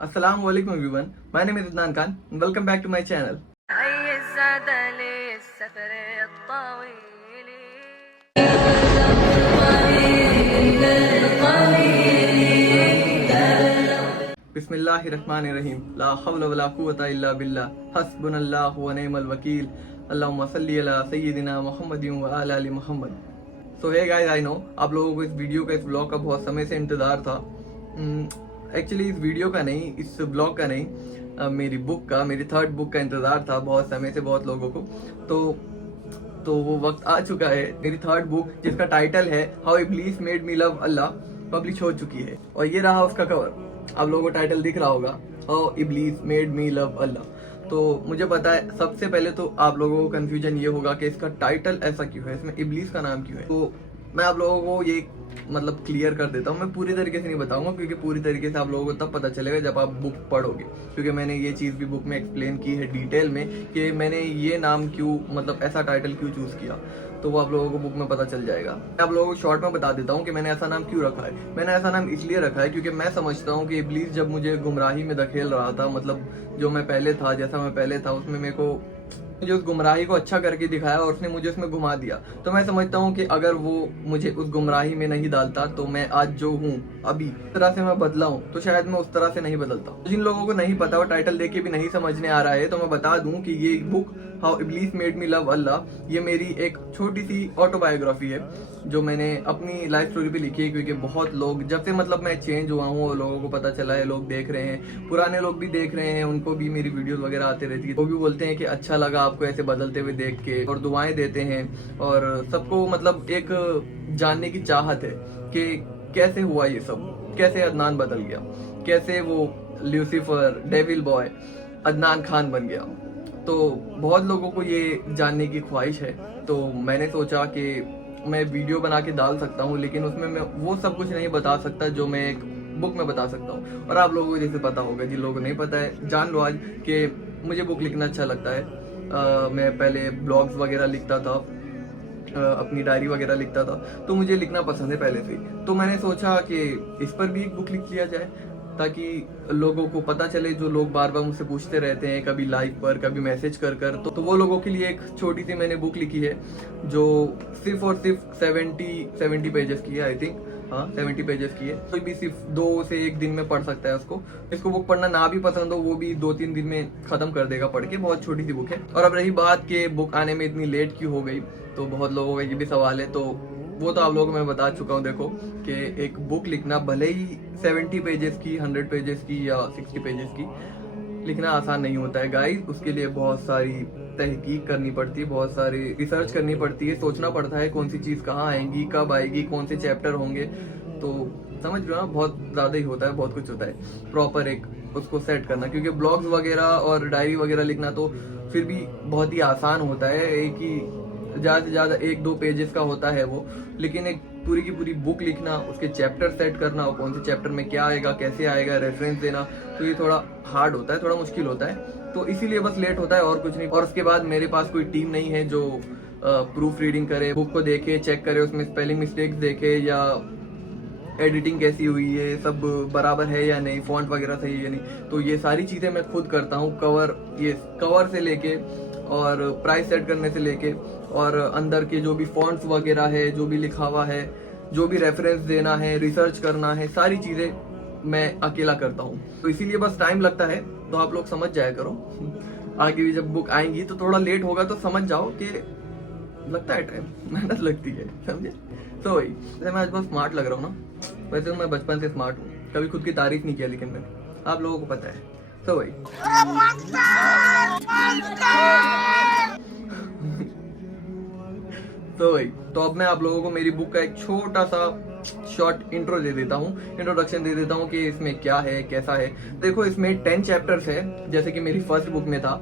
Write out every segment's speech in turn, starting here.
Assalamu alaikum everyone. My name is Adnan Khan and welcome back to my channel. Bismillahirrahmanirrahim. La hawla wa la quwwata illa billah. Hasbunallahu wa ni'mal wakeel. Allahumma salli ala sayyidina Muhammadin wa ala ali Muhammad. So hey guys, I know आप लोगों को इस video का, इस blog का बहुत समय से इंतज़ार था. एक्चुअली इस वीडियो का नहीं, इस ब्लॉग का नहीं, मेरी बुक का, मेरी थर्ड बुक का इंतज़ार था बहुत समय से बहुत लोगों को. तो वो वक्त आ चुका है. मेरी थर्ड बुक जिसका टाइटल है how Iblis made me love Allah publish हो चुकी है और ये रहा उसका कवर. आप लोगों को टाइटल दिख रहा होगा, how Iblis made me love Allah. तो मुझे पता है सबसे पहले तो आप लोगों को कंफ्यूजन ये होगा कि इसका टाइटल ऐसा क्यों है, इसमें इब्लीस का नाम क्यों है. तो मैं आप लोगों को ये मतलब क्लियर कर देता हूँ. मैं पूरी तरीके से नहीं बताऊंगा क्योंकि पूरी तरीके से आप लोगों को तब पता चलेगा जब आप बुक पढ़ोगे, क्योंकि मैंने ये चीज़ भी बुक में एक्सप्लेन की है डिटेल में कि मैंने ये नाम क्यों, मतलब ऐसा टाइटल क्यों चूज़ किया. तो वो आप लोगों को बुक में पता चल जाएगा. मैं आप लोगों को शॉर्ट में बता देता हूँ कि मैंने ऐसा नाम क्यों रखा है. मैंने ऐसा नाम इसलिए रखा है क्योंकि मैं समझता हूँ कि इब्लीस जब मुझे गुमराही में धकेल रहा था, मतलब जो मैं पहले था, जैसा मैं पहले था, उसमें मेरे को मुझे उस गुमराही को अच्छा करके दिखाया और उसने मुझे उसमें घुमा दिया. तो मैं समझता हूँ कि अगर वो मुझे उस गुमराही में नहीं डालता तो मैं आज जो हूँ अभी इस तरह से मैं बदला हूँ, तो शायद मैं उस तरह से नहीं बदलता. जिन लोगों को नहीं पता, वो टाइटल देख के भी नहीं समझने आ रहा है, तो मैं बता दूं कि ये book how Iblis made me love Allah ये मेरी एक छोटी सी ऑटोबायोग्राफी है जो मैंने अपनी लाइफ स्टोरी पे लिखी है. क्योंकि बहुत लोग, जब से मतलब मैं चेंज हुआ हूँ, लोगों को पता चला है, लोग देख रहे हैं, पुराने लोग भी देख रहे हैं, उनको भी मेरी वीडियोस वगैरह आते रहती है. वो भी बोलते हैं कि अच्छा लगा आपको ऐसे बदलते हुए देख के, और दुआएं देते हैं. और सबको मतलब एक जानने की चाहत है कि कैसे हुआ ये सब, कैसे अदनान बदल गया, कैसे वो Lucifer devil boy Adnan Khan बन गया. तो बहुत लोगों को ये जानने की ख्वाहिश है. तो मैंने सोचा कि मैं वीडियो बना के डाल सकता हूँ, लेकिन उसमें मैं वो सब कुछ नहीं बता सकता जो मैं एक बुक में बता सकता हूँ. और आप लोगों को जैसे पता होगा, जिन लोगों को नहीं पता है जान लो आज कि मुझे बुक लिखना अच्छा लगता है. मैं पहले ब्लॉग्स वगैरह लिखता था, अपनी डायरी वगैरह लिखता था, तो मुझे लिखना पसंद है पहले से. तो मैंने सोचा कि इस पर भी एक बुक लिख लिया जाए ताकि लोगों को पता चले, जो लोग बार बार मुझसे पूछते रहते हैं, कभी लाइव पर कभी मैसेज कर कर. तो वो लोगों के लिए एक छोटी सी मैंने बुक लिखी है जो सिर्फ और सिर्फ 70 पेजेस की है. आई थिंक हाँ 70 पेजेस की है. कोई भी सिर्फ 2 से 1 दिन में पढ़ सकता है उसको. इसको बुक पढ़ना ना भी पसंद हो, वो भी 2-3 दिन में खत्म कर देगा पढ़ के. बहुत छोटी सी बुक है. और अब रही बात कि बुक आने में इतनी लेट क्यों हो गई, तो बहुत लोगों का ये भी सवाल है. तो वो तो आप लोगों को मैं बता चुका हूँ. देखो कि एक बुक लिखना, भले ही 70 पेजेस की, 100 पेजेस की या 60 पेजेस की, लिखना आसान नहीं होता है गाइस. उसके लिए बहुत सारी तहकीक करनी पड़ती है, बहुत सारी रिसर्च करनी पड़ती है, सोचना पड़ता है कौन सी चीज़ कहाँ आएगी, कब आएगी, कौन से चैप्टर होंगे. तो समझ रहे हो, बहुत ज़्यादा ही होता है, बहुत कुछ होता है प्रॉपर एक उसको सेट करना. क्योंकि ब्लॉग्स वगैरह और डायरी वगैरह लिखना तो फिर भी बहुत ही आसान होता है, एक ही ज़्यादा से ज़्यादा 1-2 पेजेस का होता है वो. लेकिन एक पूरी की पूरी बुक लिखना, उसके चैप्टर सेट करना, और कौन से चैप्टर में क्या आएगा, कैसे आएगा, रेफरेंस देना, तो ये थोड़ा हार्ड होता है, थोड़ा मुश्किल होता है. तो इसीलिए बस लेट होता है और कुछ नहीं. और उसके बाद मेरे पास कोई टीम नहीं है जो प्रूफ रीडिंग करे, बुक को देखे, चेक करे, उसमें स्पेलिंग मिस्टेक्स देखे, या एडिटिंग कैसी हुई है, सब बराबर है या नहीं, फॉन्ट वगैरह सही है या नहीं. तो ये सारी चीज़ें मैं खुद करता हूँ. कवर से लेके और प्राइस सेट करने से लेके और अंदर के जो भी फॉन्ट्स वगैरह है, जो भी लिखा हुआ है, जो भी रेफरेंस देना है, रिसर्च करना है, सारी चीज़ें मैं अकेला करता हूँ. तो इसीलिए बस टाइम लगता है. तो आप लोग समझ जाया करो. आगे भी जब बुक आएंगी तो थोड़ा लेट होगा, तो समझ जाओ कि लगता है टाइम, मेहनत लगती है, समझे. तो वही, जैसे मैं आज बहुत स्मार्ट लग रहा हूँ ना, वैसे तो मैं बचपन से स्मार्ट हूँ. कभी खुद की तारीफ नहीं किया, लेकिन मैंने, आप लोगों को पता है. तो वही तो अब मैं आप लोगों को मेरी बुक का एक छोटा सा शॉर्ट इंट्रो दे देता हूँ, इंट्रोडक्शन दे देता हूँ कि इसमें क्या है, कैसा है. देखो इसमें 10 चैप्टर्स है, जैसे कि मेरी फर्स्ट बुक में था.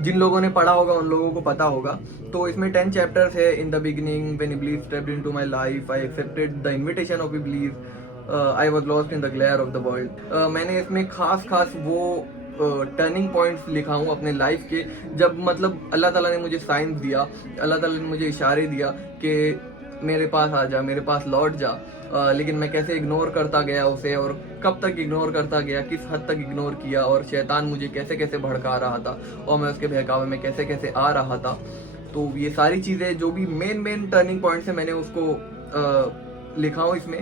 जिन लोगों ने पढ़ा होगा उन लोगों को पता होगा. तो इसमें 10 चैप्टर्स है. In the beginning when Iblis stepped into my life, I accepted the invitation of Iblis, I was lost in the glare of the world. मैंने इसमें खास वो टर्निंग पॉइंट्स लिखा हूँ अपने लाइफ के, जब मतलब अल्लाह ताला ने मुझे साइंस दिया, अल्लाह ताला ने मुझे इशारे दिया कि मेरे पास आ जा, मेरे पास लौट जा. लेकिन मैं कैसे इग्नोर करता गया उसे, और कब तक इग्नोर करता गया, किस हद तक इग्नोर किया, और शैतान मुझे कैसे कैसे भड़का रहा था और मैं उसके बहकावे में कैसे कैसे आ रहा था। तो ये सारी चीज़ें जो भी मेन टर्निंग पॉइंट्स है मैंने उसको लिखा हूँ इसमें।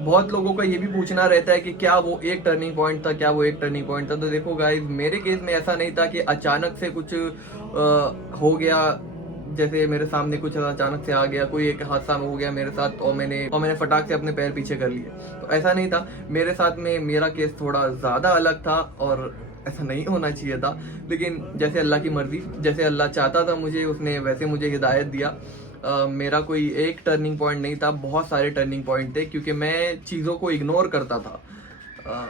बहुत लोगों का ये भी पूछना रहता है कि क्या वो एक टर्निंग पॉइंट था, क्या वो एक टर्निंग पॉइंट था। तो देखो गाइस, मेरे केस में ऐसा नहीं था कि अचानक से कुछ हो गया, जैसे मेरे सामने कुछ अचानक से आ गया, कोई एक हादसा हो गया मेरे साथ और मैंने फटाक से अपने पैर पीछे कर लिए। तो ऐसा नहीं था मेरे साथ में। मेरा केस थोड़ा ज्यादा अलग था और ऐसा नहीं होना चाहिए था, लेकिन जैसे अल्लाह की मर्जी, जैसे अल्लाह चाहता था मुझे, उसने वैसे मुझे हिदायत दिया। मेरा कोई एक टर्निंग पॉइंट नहीं था, बहुत सारे टर्निंग पॉइंट थे, क्योंकि मैं चीज़ों को इग्नोर करता था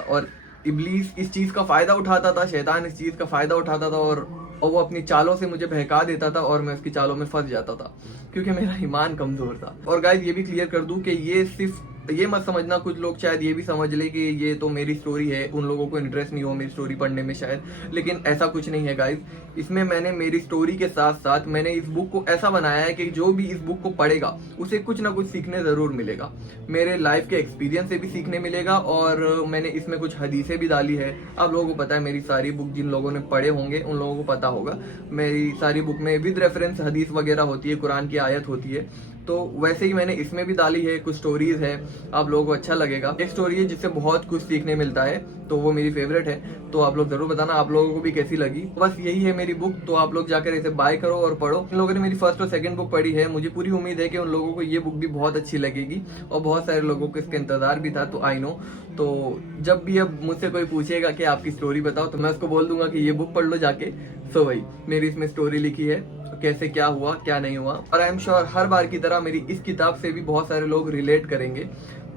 और इब्लीस इस चीज़ का फ़ायदा उठाता था, शैतान इस चीज़ का फ़ायदा उठाता था और वो अपनी चालों से मुझे बहका देता था और मैं उसकी चालों में फंस जाता था, क्योंकि मेरा ईमान कमज़ोर था। और गाइस, ये भी क्लियर कर दूं कि ये सिर्फ ये मत समझना, कुछ लोग शायद ये भी समझ ले कि ये तो मेरी स्टोरी है, उन लोगों को इंटरेस्ट नहीं हो मेरी स्टोरी पढ़ने में शायद, लेकिन ऐसा कुछ नहीं है गाइस। इसमें मैंने मेरी स्टोरी के साथ साथ मैंने इस बुक को ऐसा बनाया है कि जो भी इस बुक को पढ़ेगा उसे कुछ ना कुछ सीखने जरूर मिलेगा। मेरे लाइफ के एक्सपीरियंस से भी सीखने मिलेगा, और मैंने इसमें कुछ हदीसें भी डाली है। आप लोगों को पता है मेरी सारी बुक जिन लोगों ने पढ़े होंगे उन लोगों को पता होगा, मेरी सारी बुक में विद रेफरेंस हदीस वगैरह होती है, कुरान की आयत होती है। तो वैसे ही मैंने इसमें भी डाली है, कुछ स्टोरीज है, आप लोगों को अच्छा लगेगा। एक स्टोरी है जिससे बहुत कुछ सीखने मिलता है, तो वो मेरी फेवरेट है, तो आप लोग जरूर बताना आप लोगों को भी कैसी लगी। बस यही है मेरी बुक, तो आप लोग जाकर इसे बाय करो और पढ़ो। इन लोगों ने मेरी फर्स्ट और सेकंड बुक पढ़ी है, मुझे पूरी उम्मीद है कि उन लोगों को ये बुक भी बहुत अच्छी लगेगी, और बहुत सारे लोगों को इसका इंतजार भी था, तो आई नो। तो जब भी अब मुझसे कोई पूछेगा कि आपकी स्टोरी बताओ, तो मैं उसको बोल दूंगा कि ये बुक पढ़ लो जाके। सो भाई, मेरी इसमें स्टोरी लिखी है, कैसे क्या हुआ क्या नहीं हुआ, और आई एम श्योर हर बार की तरह मेरी इस किताब से भी बहुत सारे लोग रिलेट करेंगे।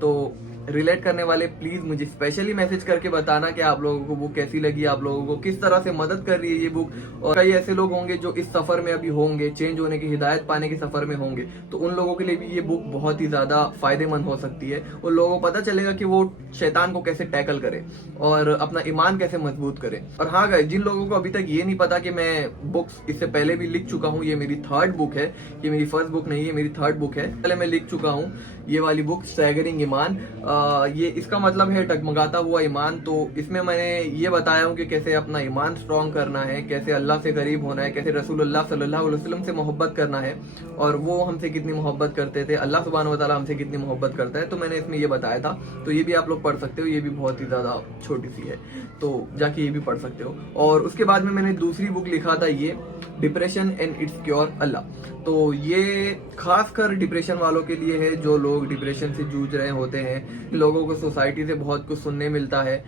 तो रिलेट करने वाले प्लीज मुझे स्पेशली मैसेज करके बताना कि आप लोगों को बुक कैसी लगी, आप लोगों को किस तरह से मदद कर रही है ये बुक। और कई ऐसे लोग होंगे जो इस सफर में अभी होंगे, चेंज होने की, हिदायत पाने के सफर में होंगे, तो उन लोगों के लिए भी ये बुक बहुत ही ज्यादा फायदेमंद हो सकती है। उन लोगों को पता चलेगा कि वो शैतान को कैसे टैकल करे और अपना ईमान कैसे मजबूत करे। और हाँ गाइस, जिन लोगों को अभी तक ये नहीं पता कि मैं बुक्स इससे पहले भी लिख चुका हूँ, ये मेरी थर्ड बुक है, ये मेरी फर्स्ट बुक नहीं है, मेरी थर्ड बुक है। पहले मैं लिख चुका हूँ ये वाली बुक, स्टैगरिंग ईमान। ये इसका मतलब है डगमगाता हुआ ईमान। तो इसमें मैंने ये बताया हूँ कि कैसे अपना ईमान स्ट्रॉन्ग करना है, कैसे अल्लाह से करीब होना है, कैसे रसूलुल्लाह सल्लल्लाहु अलैहि वसल्लम से मोहब्बत करना है, और वो हमसे कितनी मोहब्बत करते थे, अल्लाह सुब्हानहू व तआला हमसे कितनी मोहब्बत करता है। तो मैंने इसमें ये बताया था, तो ये भी आप लोग पढ़ सकते हो, ये भी बहुत ही ज्यादा छोटी सी है, तो जाके ये भी पढ़ सकते हो। और उसके बाद में मैंने दूसरी बुक लिखा था, ये डिप्रेशन एंड इट्स क्योर अल्लाह। तो ये खासकर डिप्रेशन वालों के लिए है, जो लोग डिप्रेशन से जूझ रहे होते हैं। लोगों को सोसाइटी से बहुत कुछ सुनने मिलता है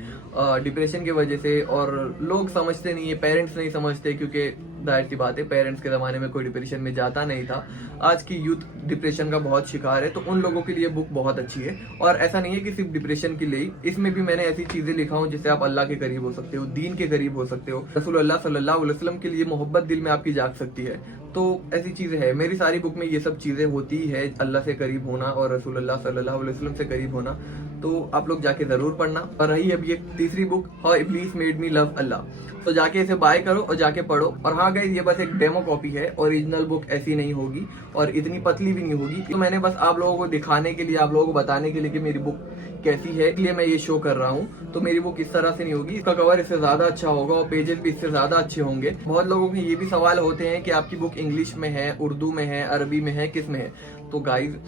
डिप्रेशन की वजह से, और लोग समझते नहीं है, पेरेंट्स नहीं समझते, क्योंकि जाहिर सी बात है पेरेंट्स के ज़माने में कोई डिप्रेशन में जाता नहीं था। आज की यूथ डिप्रेशन का बहुत शिकार है, तो उन लोगों के लिए बुक बहुत अच्छी है। और ऐसा नहीं है कि सिर्फ डिप्रेशन के लिए, इसमें भी मैंने ऐसी चीज़ें लिखा हूँ जिससे आप अल्लाह के करीब हो सकते हो, दीन के करीब हो सकते हो, रसूलुल्लाह सल्लल्लाहु अलैहि वसल्लम के लिए मोहब्बत दिल में आपकी जाग सकती है। तो ऐसी चीज़ें हैं मेरी सारी बुक में, ये सब चीज़ें होती है, अल्लाह से करीब होना और रसूलुल्लाह सल्लल्लाहु अलैहि वसल्लम से करीब होना। तो आप लोग जाके ज़रूर पढ़ना। और रही अभी एक तीसरी book, how Iblis made me love Allah, तो जाके इसे बाय करो और जाके पढ़ो। और हाँ गाइस, ये बस एक डेमो कॉपी है, ओरिजिनल बुक ऐसी नहीं होगी और इतनी पतली भी नहीं होगी। तो मैंने बस आप लोगों को दिखाने के लिए, आप लोगों को बताने के लिए कि मेरी बुक कैसी है, इसलिए मैं ये शो कर रहा हूँ। तो मेरी बुक इस तरह से नहीं होगी, इसका कवर इससे ज्यादा अच्छा होगा और पेजेस भी इससे ज्यादा अच्छे होंगे। बहुत लोगों के ये भी सवाल होते हैं कि आपकी बुक इंग्लिश में है, उर्दू में है, अरबी में है, किस में है। तो गाइज,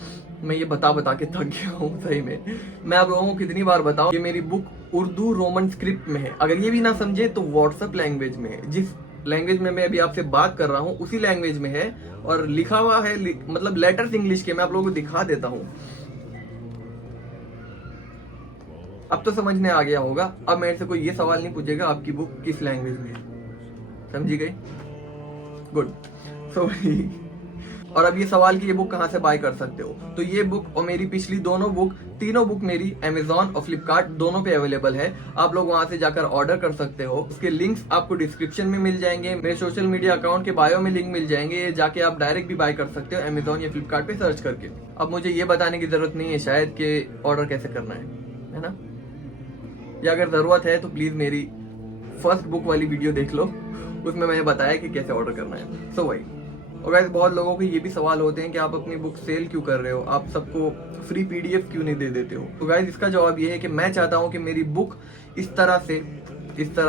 मैं ये बता के थक गया हूँ सही में। मैं आप लोगों को कितनी बार बताऊं कि मेरी बुक उर्दू रोमन स्क्रिप्ट में है। अगर ये भी ना समझे तो व्हाट्सएप लैंग्वेज में है, जिस लैंग्वेज में मैं अभी आपसे बात कर रहा हूँ उसी लैंग्वेज में है, और लिखा हुआ है मतलब लेटर्स इंग्लिश के। मैं आप लोगों को दिखा देता हूँ, अब तो समझने आ गया होगा। अब मेरे से कोई ये सवाल नहीं पूछेगा आपकी बुक किस लैंग्वेज में है, समझी गई? गुड। सो और अब ये सवाल कि ये बुक कहाँ से बाय कर सकते हो, तो ये बुक और मेरी पिछली दोनों बुक, तीनों बुक मेरी अमेजॉन और फ्लिपकार्ट दोनों पे अवेलेबल है। आप लोग वहां से जाकर ऑर्डर कर सकते हो। उसके लिंक्स आपको डिस्क्रिप्शन में मिल जाएंगे, मेरे सोशल मीडिया अकाउंट के बायो में लिंक मिल जाएंगे, जाके आप डायरेक्ट भी बाय कर सकते हो अमेजॉन या फ्लिपकार्ट पे सर्च करके। अब मुझे ये बताने की जरूरत नहीं है शायद कि ऑर्डर कैसे करना है ना, या अगर जरूरत है तो प्लीज मेरी फर्स्ट बुक वाली वीडियो देख लो, उसमें मैंने बताया कि कैसे ऑर्डर करना है। सो भाई, और गाइस बहुत लोगों के ये भी सवाल होते हैं कि आप अपनी बुक सेल क्यों कर रहे हो, आप सबको फ्री पीडीएफ क्यों नहीं दे देते हो। तो गाइस इसका जवाब ये है कि मैं चाहता हूँ कि मेरी बुक इस तरह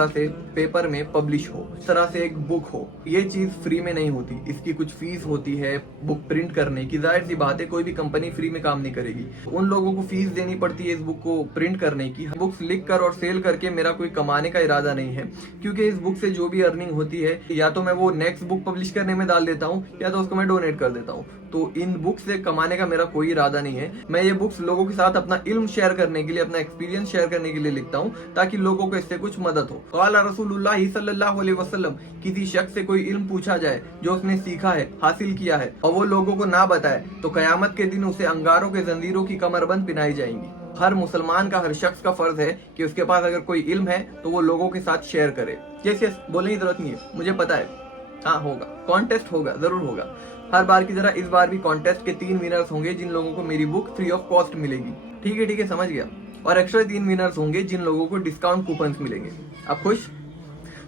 से पेपर में पब्लिश हो, इस तरह से एक बुक हो। ये चीज फ्री में नहीं होती, इसकी कुछ फीस होती है बुक प्रिंट करने की। जाहिर सी बात है कोई भी कंपनी फ्री में काम नहीं करेगी, उन लोगों को फीस देनी पड़ती है इस बुक को प्रिंट करने की। बुक्स लिख कर और सेल करके मेरा कोई कमाने का इरादा नहीं है, क्योंकि इस बुक से जो भी अर्निंग होती है या तो मैं वो नेक्स्ट बुक पब्लिश करने में डाल देता हूँ या तो उसको मैं डोनेट कर देता हूँ। तो इन बुक्स से कमाने का मेरा कोई इरादा नहीं है। मैं ये बुक्स लोगों के साथ अपना इल्म शेयर करने के लिए, अपना एक्सपीरियंस शेयर करने के लिए लिखता हूँ, ताकि लोगों को इससे कुछ मदद हो। क़ाला रसूलुल्लाह सल्लल्लाहु अलैहि वसल्लम, किसी शख्स से कोई इल्म पूछा जाए जो उसने सीखा है, हासिल किया है, और वो लोगों को ना बताए, तो कयामत के दिन उसे अंगारों के जंजीरों की कमरबंद पिनाई जाएंगी। हर मुसलमान का, हर शख्स का फर्ज है कि उसके पास अगर कोई इल्म है तो वो लोगों के साथ शेयर करे। यस बोलने की जरूरत नहीं है, मुझे पता है, हाँ होगा, कॉन्टेस्ट होगा, जरूर होगा। हर बार की तरह इस बार भी कॉन्टेस्ट के 3 विनर्स होंगे जिन लोगों को मेरी बुक फ्री ऑफ कॉस्ट मिलेगी। ठीक है समझ गया। और एक्स्ट्रा 3 विनर्स होंगे जिन लोगों को डिस्काउंट कूपन्स मिलेंगे। आप खुश?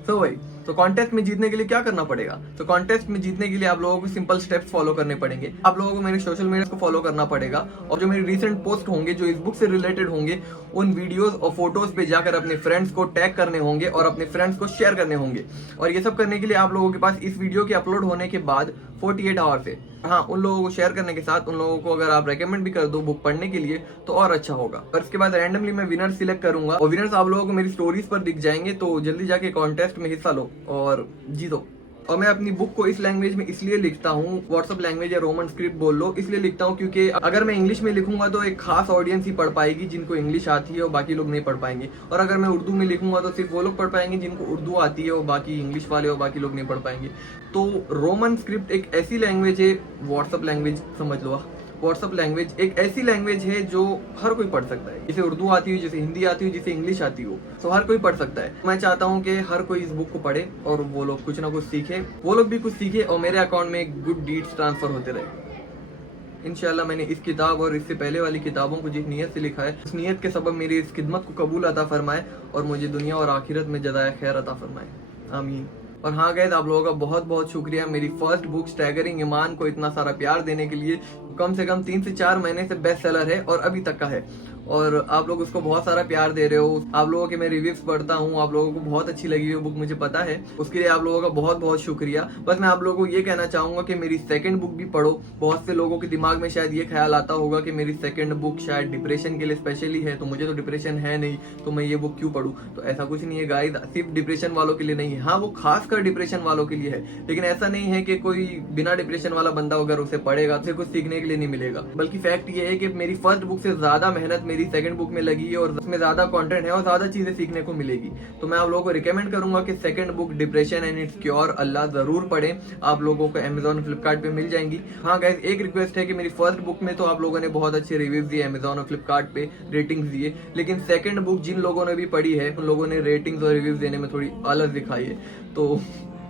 तो भाई, तो कॉन्टेस्ट में जीतने के लिए क्या करना पड़ेगा? तो कॉन्टेस्ट में जीतने के लिए आप लोगों को सिंपल स्टेप्स फॉलो करने पड़ेंगे। आप लोगों को मेरे सोशल मीडिया को फॉलो करना पड़ेगा, और जो मेरे रिसेंट पोस्ट होंगे जो इस बुक से रिलेटेड होंगे, उन वीडियोस और फोटोज पे जाकर अपने फ्रेंड्स को टैग करने होंगे और अपने फ्रेंड्स को शेयर करने होंगे। और ये सब करने के लिए आप लोगों के पास इस वीडियो के अपलोड होने के बाद 48 आवर्स है। हाँ, उन लोगों को शेयर करने के साथ उन लोगों को अगर आप रेकमेंड भी कर दो बुक पढ़ने के लिए तो और अच्छा होगा। और इसके बाद रैंडमली मैं विनर सिलेक्ट करूंगा, और विनर्स आप लोगों को मेरी स्टोरीज पर दिख जाएंगे। तो जल्दी जाके कॉन्टेस्ट में हिस्सा लो और जीतो। और मैं अपनी बुक को इस लैंग्वेज में इसलिए लिखता हूँ, व्हाट्सएप लैंग्वेज या रोमन स्क्रिप्ट बोल लो, इसलिए लिखता हूँ क्योंकि अगर मैं इंग्लिश में लिखूंगा तो एक खास ऑडियंस ही पढ़ पाएगी जिनको इंग्लिश आती है, और बाकी लोग नहीं पढ़ पाएंगे। और अगर मैं उर्दू में लिखूंगा तो सिर्फ वो लोग पढ़ पाएंगे जिनको उर्दू आती है, और बाकी इंग्लिश वाले और बाकी लोग नहीं पढ़ पाएंगे। तो रोमन स्क्रिप्ट एक ऐसी लैंग्वेज है, व्हाट्सएप लैंग्वेज समझ लो, व्हाट्सएप लैंग्वेज एक ऐसी लैंग्वेज है जो हर कोई पढ़ सकता है। जिसे उर्दू आती हो, जिसे हिंदी आती हो, जिसे इंग्लिश आती हो, तो हर कोई पढ़ सकता है। मैं चाहता हूँ कि हर कोई इस बुक को पढ़े और वो लोग कुछ ना कुछ सीखे, वो लोग भी कुछ सीखे, और मेरे अकाउंट में गुड डीड्स ट्रांसफर होते रहे। इंशाल्लाह मैंने इस किताब और इससे पहले वाली किताबों को जिस नीयत से लिखा है, उस नीयत के सबब मेरी इस खिदमत को कबूल अता फरमाए और मुझे दुनिया और आखिरत में जज़ाए खैर अता फरमाए, आमीन। और हाँ गाइस, आप लोगों का बहुत बहुत शुक्रिया मेरी फर्स्ट बुक स्टैगरिंग ईमान को इतना सारा प्यार देने के लिए। कम से कम 3 से 4 महीने से बेस्ट सेलर है और अभी तक का है, और आप लोग उसको बहुत सारा प्यार दे रहे हो। आप लोगों के मैं रिव्यूज पढ़ता हूँ, आप लोगों को बहुत अच्छी लगी वो बुक, मुझे पता है। उसके लिए आप लोगों का बहुत बहुत शुक्रिया। बस मैं आप लोगों को ये कहना चाहूंगा कि मेरी सेकंड बुक भी पढ़ो। बहुत से लोगों के दिमाग में शायद ये ख्याल आता होगा कि मेरी सेकंड बुक शायद डिप्रेशन के लिए स्पेशली है, तो मुझे तो डिप्रेशन है नहीं, तो मैं ये बुक क्यों पढ़ूं? तो ऐसा कुछ नहीं है गाइस, सिर्फ डिप्रेशन वालों के लिए नहीं है। हाँ, वो खासकर डिप्रेशन वालों के लिए है, लेकिन ऐसा नहीं है कि कोई बिना डिप्रेशन वाला बंदा अगर उसे पढ़ेगा तो उसे कुछ सीखने के लिए नहीं मिलेगा। बल्कि फैक्ट ये है कि मेरी फर्स्ट बुक से ज्यादा मेहनत मेरी सेकंड बुक में लगी है, और उसमें ज्यादा कंटेंट है और ज्यादा चीजें सीखने को मिलेगी। तो मैं आप लोगों को रिकमेंड करूंगा कि second book depression and its cure अल्लाह जरूर पढ़ें। आप लोगों को अमेजॉन, फ्लिपकार्ट पे मिल जाएंगी। हाँ गाइस, एक रिक्वेस्ट है कि मेरी फर्स्ट बुक में तो आप लोगों ने बहुत अच्छे रिव्यूज दिए, अमेजॉन और फ्लिपकार्ट पे रेटिंग्स दिए, लेकिन सेकंड बुक जिन लोगों ने भी पढ़ी है उन लोगों ने रेटिंग्स और रिव्यूज देने में थोड़ी आलस दिखाई है। तो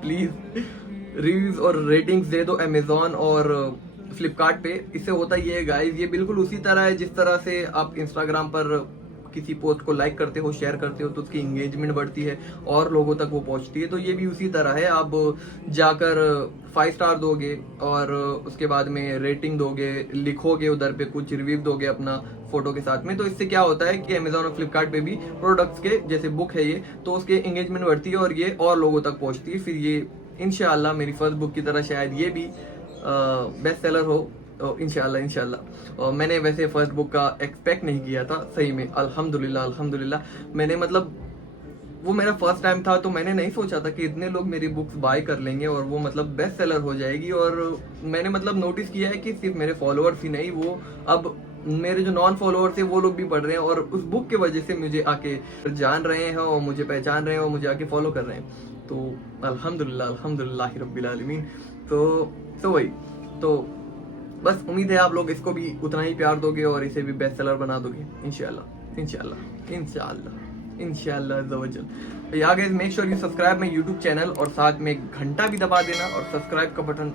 प्लीज रिव्यूज और रेटिंग्स दे दो अमेजॉन और फ्लिपकार्ट पे। इससे होता ये है गाइस, ये बिल्कुल उसी तरह है जिस तरह से आप इंस्टाग्राम पर किसी पोस्ट को लाइक करते हो, शेयर करते हो, तो उसकी एंगेजमेंट बढ़ती है और लोगों तक वो पहुंचती है। तो ये भी उसी तरह है, आप जाकर 5 स्टार दोगे और उसके बाद में रेटिंग दोगे, लिखोगे उधर पे कुछ रिव्यू दोगे अपना फोटो के साथ में, तो इससे क्या होता है कि अमेजॉन और फ्लिपकार्ट पे भी प्रोडक्ट्स के जैसे बुक है ये, तो उसके एंगेजमेंट बढ़ती है और ये और लोगों तक पहुंचती है। फिर ये इंशाल्लाह मेरी फर्स्ट बुक की तरह शायद ये भी बेस्ट सेलर हो इंशाल्लाह। और मैंने वैसे फर्स्ट बुक का एक्सपेक्ट नहीं किया था सही में, अल्हम्दुलिल्लाह। मैंने मतलब वो मेरा फर्स्ट टाइम था, तो मैंने नहीं सोचा था कि इतने लोग मेरी बुक्स बाय कर लेंगे और वो मतलब बेस्ट सेलर हो जाएगी। और मैंने मतलब नोटिस किया है कि सिर्फ मेरे फॉलोअर्स ही नहीं, वो अब मेरे जो नॉन फॉलोअर्स है वो लोग भी पढ़ रहे हैं, और उस बुक की वजह से मुझे आके जान रहे हैं और मुझे पहचान रहे हैं और मुझे आके फॉलो कर रहे हैं। तो अल्हम्दुलिल्लाह रब्बिल आलमीन। तो वही, तो बस उम्मीद है आप लोग इसको भी उतना ही प्यार दोगे और इसे भी बेस्ट सेलर बना दोगे इंशाल्लाह ज़वजल। या guys, make sure you subscribe my YouTube channel और साथ में घंटा भी दबा देना और सब्सक्राइब का बटन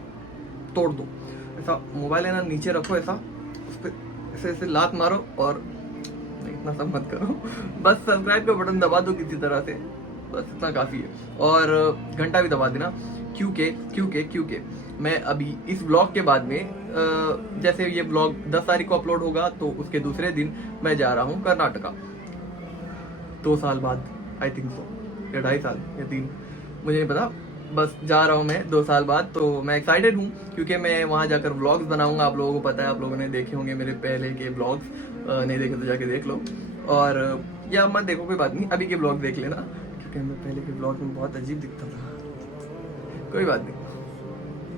तोड़ दो। ऐसा मोबाइल है ना, नीचे रखो, ऐसा उस पर ऐसे लात मारो और इतना सब मत करो, बस सब्सक्राइब का बटन दबा दो किसी तरह से। बस इतना काफ़ी है। और घंटा भी दबा देना, क्योंकि मैं अभी इस ब्लॉग के बाद में जैसे ये ब्लॉग 10 तारीख को अपलोड होगा तो उसके दूसरे दिन मैं जा रहा हूँ कर्नाटका, 2 साल बाद, आई थिंक सो, या 2.5 साल या 3, मुझे नहीं पता, बस जा रहा हूँ मैं 2 साल बाद। तो मैं एक्साइटेड हूँ क्योंकि मैं वहाँ जाकर व्लॉग्स बनाऊंगा। आप लोगों को पता है, आप लोगों ने देखे होंगे मेरे पहले के व्लॉग्स, नहीं देखे तो जाके देख लो। और या मत देखो कोई बात नहीं, अभी के ब्लॉग देख लेना, क्योंकि मैं पहले के ब्लॉग में बहुत अजीब दिखता था। कोई बात नहीं,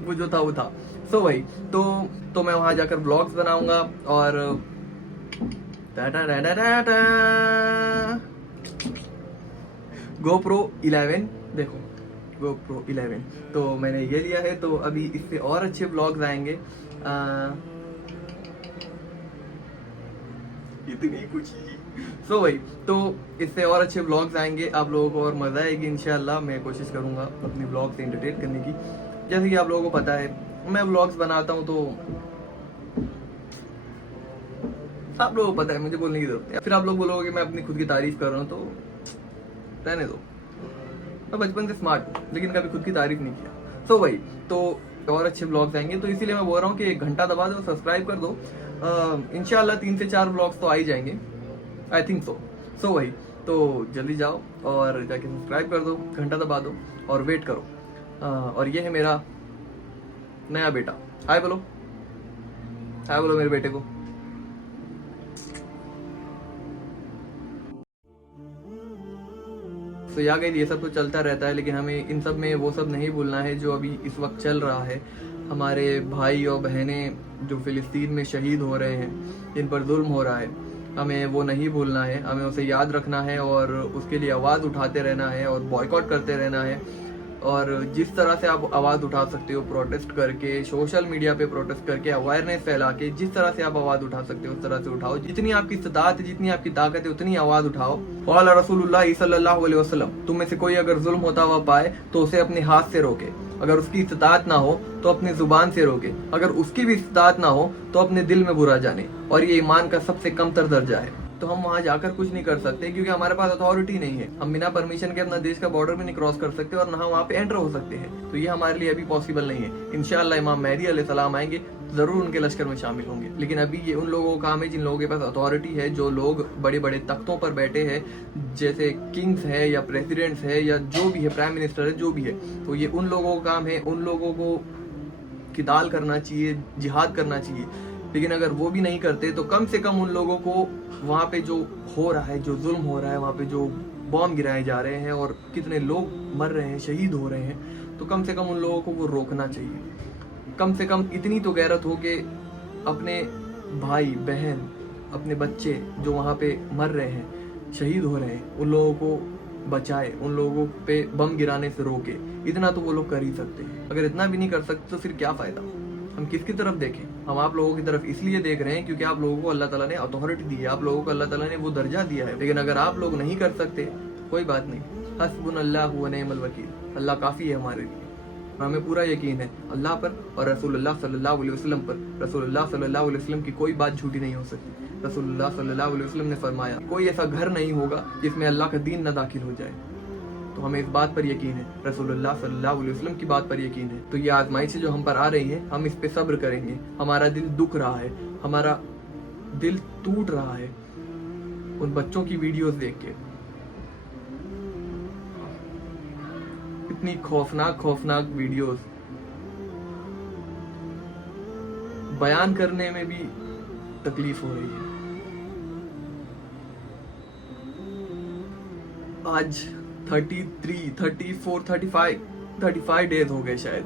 वो जो था वो था। सो वही तो मैं वहाँ जाकर ब्लॉग्स बनाऊंगा। और GoPro 11 देखो, GoPro 11 तो मैंने ये लिया है, तो अभी इससे और अच्छे ब्लॉग्स आएंगे। इतनी कुछ सो वही तो इससे और अच्छे ब्लॉग्स आएंगे, आप लोगों को और मजा आएगी इंशाल्लाह। मैं कोशिश करूंगा अपने ब्लॉग से एंटरटेन करने की। जैसे कि आप लोगों को पता है, मैं व्लॉग्स बनाता हूँ तो आप लोगों को पता है, मुझे बोलने की जरूरत है। फिर आप लोग बोलोगे मैं अपनी खुद की तारीफ कर रहा हूँ, तो रहने दो। मैं बचपन से स्मार्ट हूँ, लेकिन कभी खुद की तारीफ नहीं किया। सो वही तो और अच्छे ब्लॉग्स आएंगे, तो इसीलिए मैं बोल रहा हूँ कि 1 घंटा दबा दो, सब्सक्राइब कर दो। इंशाल्लाह 3 से 4 ब्लॉग्स तो आ ही जाएंगे, आई थिंक सो। सो वही तो जल्दी जाओ और जाके सब्सक्राइब कर दो, घंटा दबा दो और वेट करो। और ये है मेरा नया बेटा। हाय बोलो, हाय बोलो मेरे बेटे को। तो या गई, ये सब तो चलता रहता है, लेकिन हमें इन सब में वो सब नहीं भूलना है जो अभी इस वक्त चल रहा है। हमारे भाई और बहनें जो फिलिस्तीन में शहीद हो रहे हैं, जिन पर जुल्म हो रहा है, हमें वो नहीं भूलना है, हमें उसे याद रखना है और उसके लिए आवाज़ उठाते रहना है और बॉयकॉट करते रहना है। और जिस तरह से आप आवाज़ उठा सकते हो, प्रोटेस्ट करके, सोशल मीडिया पे प्रोटेस्ट करके, अवेयरनेस फैला के, जिस तरह से आप आवाज़ उठा सकते हो उस तरह से उठाओ। जितनी आपकी इस्तात है, जितनी आपकी ताकत है, उतनी आवाज़ उठाओ। वाला रसूलुल्लाह सल्लल्लाहु अलैहि वसल्लम, तुम में से कोई अगर जुल्म होता हुआ पाए तो उसे अपने हाथ से रोके, अगर उसकी इस्तात ना हो तो अपनी जुबान से रोके, अगर उसकी भी इस्तात ना हो तो अपने दिल में बुरा जाने। और ये ईमान का सबसे कमतर दर्जा है। तो हम वहाँ जाकर कुछ नहीं कर सकते क्योंकि हमारे पास अथॉरिटी नहीं है। हम बिना परमिशन के अपना देश का बॉर्डर भी नहीं क्रॉस कर सकते और ना वहाँ पे एंटर हो सकते हैं। तो ये हमारे लिए अभी पॉसिबल नहीं है। इंशाल्लाह इमाम मेहदी अलैहिस्सलाम आएंगे, जरूर उनके लश्कर में शामिल होंगे। लेकिन अभी ये उन लोगों का काम है जिन लोगों के पास अथॉरिटी है, जो लोग बड़े बड़े तख्तों पर बैठे हैं, जैसे किंग्स है या प्रेसिडेंट्स है या जो भी है, प्राइम मिनिस्टर है, जो भी है। तो ये उन लोगों का काम है, उन लोगों को किताल करना चाहिए, जिहाद करना चाहिए। लेकिन अगर वो भी नहीं करते तो कम से कम उन लोगों को वहाँ पे जो हो रहा है, जो जुल्म हो रहा है, वहाँ पे जो बॉम्ब गिराए जा रहे हैं और कितने लोग मर रहे हैं, शहीद हो रहे हैं, तो कम से कम उन लोगों को वो रोकना चाहिए। कम से कम इतनी तो गैरत हो कि अपने भाई बहन, अपने बच्चे जो वहाँ पे मर रहे हैं, शहीद हो रहे हैं, उन लोगों को बचाए, उन लोगों पे बम गिराने से रोके। इतना तो वो लोग कर ही सकते हैं। अगर इतना भी नहीं कर सकते तो फिर क्या फायदा? हम किसकी तरफ देखें? हम आप लोगों की तरफ इसलिए देख रहे हैं क्योंकि आप लोगों को अल्लाह ताला ने अथॉरिटी दी है, आप लोगों को अल्लाह ताला ने वो दर्जा दिया है। लेकिन अगर आप लोग नहीं कर सकते, कोई बात नहीं, हस्बुनल्लाहु व निअमल वकील, अल्लाह काफ़ी है हमारे लिए। हमें पूरा यकीन है अल्लाह पर और रसूलुल्लाह सल्लल्लाहु अलैहि वसल्लम पर। रसूलुल्लाह सल्लल्लाहु अलैहि वसल्लम की कोई बात झूठी नहीं हो सकती। रसूलुल्लाह सल्लल्लाहु अलैहि वसल्लम ने फरमाया, कोई ऐसा घर नहीं होगा जिसमें अल्लाह का दीन न दाखिल हो जाए। तो हमें इस बात पर यकीन है, रसूलुल्लाह सल्लल्लाहु अलैहि वसल्लम की बात पर यकीन है। तो ये आजमाइश जो हम पर आ रही है, हम इस पे सब्र करेंगे। हमारा दिल दुख रहा है, हमारा दिल टूट रहा है उन बच्चों की वीडियोस देख के। इतनी खौफनाक वीडियोस बयान करने में भी तकलीफ हो रही है। आज 33, 34, 35 डेज हो गए शायद,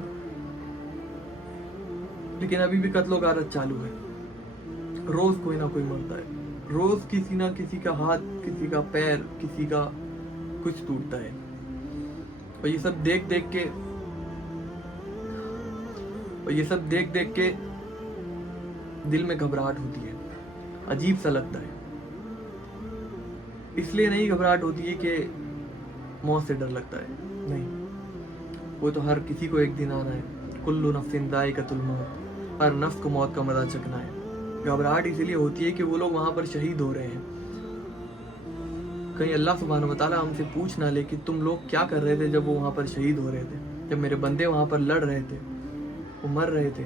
लेकिन अभी भी कत्लो गारत चालू है। रोज कोई ना कोई मरता है, रोज किसी ना किसी का हाथ, किसी का पैर, किसी का कुछ टूटता है। और ये सब देख देख के दिल में घबराहट होती है, अजीब सा लगता है। इसलिए नहीं घबराहट होती है कि मौत से डर लगता है, नहीं, वो तो हर किसी को एक दिन आना है। कुल्लु नफ्सिन ज़ाइक़तुल मौत, हर नफ्स को मौत का मज़ा चखना है। घबराहट इसलिए होती है कि वो लोग वहाँ पर शहीद हो रहे हैं, कहीं अल्लाह सुब्हानहू व तआला हमसे पूछ ना ले कि तुम लोग क्या कर रहे थे जब वो वहाँ पर शहीद हो रहे थे, जब मेरे बंदे वहाँ पर लड़ रहे थे, वो मर रहे थे,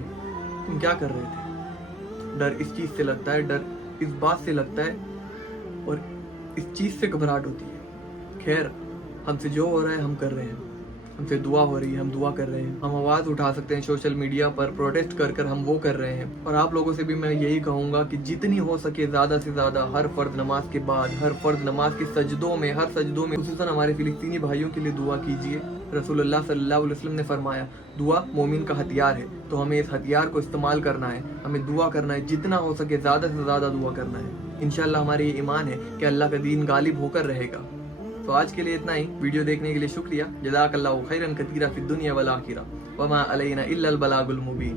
तुम क्या कर रहे थे। डर इस चीज़ से लगता है, डर इस बात से लगता है और इस चीज़ से घबराहट होती है। खैर, हमसे जो हो रहा है हम कर रहे हैं, हमसे दुआ हो रही है, हम दुआ कर रहे हैं, हम आवाज़ उठा सकते हैं सोशल मीडिया पर, प्रोटेस्ट कर कर हम वो कर रहे हैं। और आप लोगों से भी मैं यही कहूँगा कि जितनी हो सके ज़्यादा से ज़्यादा हर फर्द नमाज के बाद, हर फर्द नमाज के सजदों में, हर सजदों में खुसूसन हमारे फिलिस्तीनी भाइयों के लिए दुआ कीजिए। रसूलुल्लाह सल्लल्लाहु अलैहि वसल्लम ने फरमाया, दुआ मोमिन का हथियार है, तो हमें इस हथियार को इस्तेमाल करना है, हमें दुआ करना है, जितना हो सके ज़्यादा से ज़्यादा दुआ करना है। इंशाअल्लाह हमारी ये ईमान है कि अल्लाह का दीन गालिब होकर रहेगा। तो आज के लिए इतना ही। वीडियो देखने के लिए शुक्रिया। जज़ाकल्लाहु खैरन कतीरा फिद दुनिया वल आखिरा वमा अलैना इल्लल बलागुल मुबीन।